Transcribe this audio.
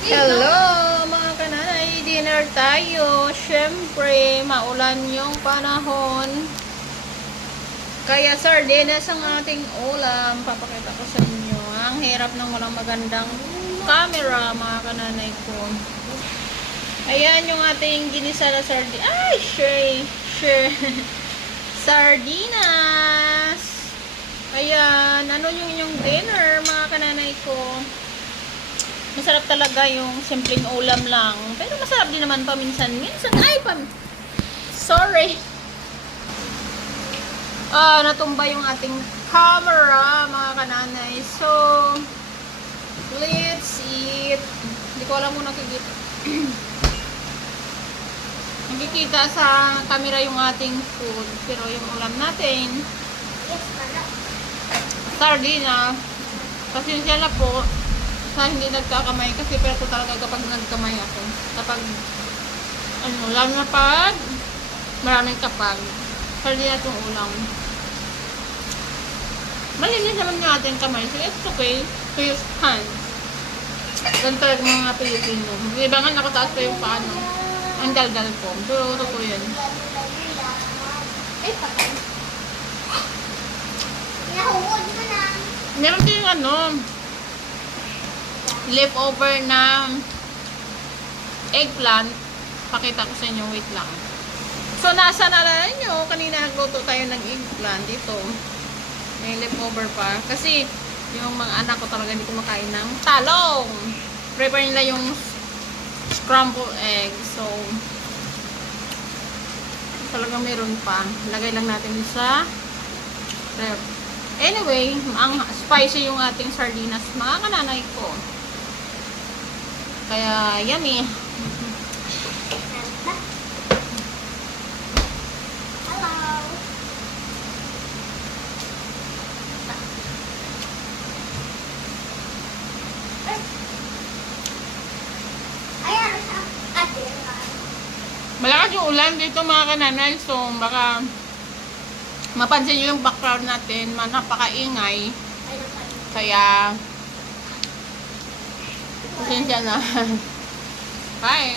Hello mga kananay, dinner tayo. Siyempre, maulan yung panahon. Kaya sardinas ang ating ulam. Papakita ko sa inyo. Ang hirap ng walang magandang camera mga kananay ko. Ayan yung ating ginisa na sardinas. Ay, sure. Sardinas. Ayan, ano yung inyong dinner mga kananay ko? Masarap talaga yung simpleng ulam lang. Pero masarap din naman paminsan-minsan. Sorry. Natumba yung ating camera, mga kananay. So, let's eat. Hindi ko alam kung nakikita. Nakikita sa camera yung ating food. Pero yung ulam natin, sardina. Pasensya na po sa hindi nagkakamay kasi pero talaga kapag nagkamay ako lalo na pag maraming kapag sardina itong ulam malinis naman ng ating kamay so it's okay to use hands ganun talaga mga Pilipino ibangan ako taas ko yung paano ang daldal ko pero totoo yun meron din leftover na eggplant. Pakita ko sa inyo. Wait lang. So, nasa nalala nyo, kanina nagluto tayo ng eggplant dito. May leftover pa. Kasi, yung mga anak ko talaga hindi kumakain ng talong. Prepare nila yung scrambled egg. So, talagang meron pa. Lagay lang natin sa ref. Anyway, ang spicy yung ating sardinas. Mga kananay ko. Kaya, yummy. Hello. Ayan, Malakas yung ulan dito mga kananay. So, baka mapansin nyo yung background natin. Napakaingay. Kaya, pasensya na. Bye.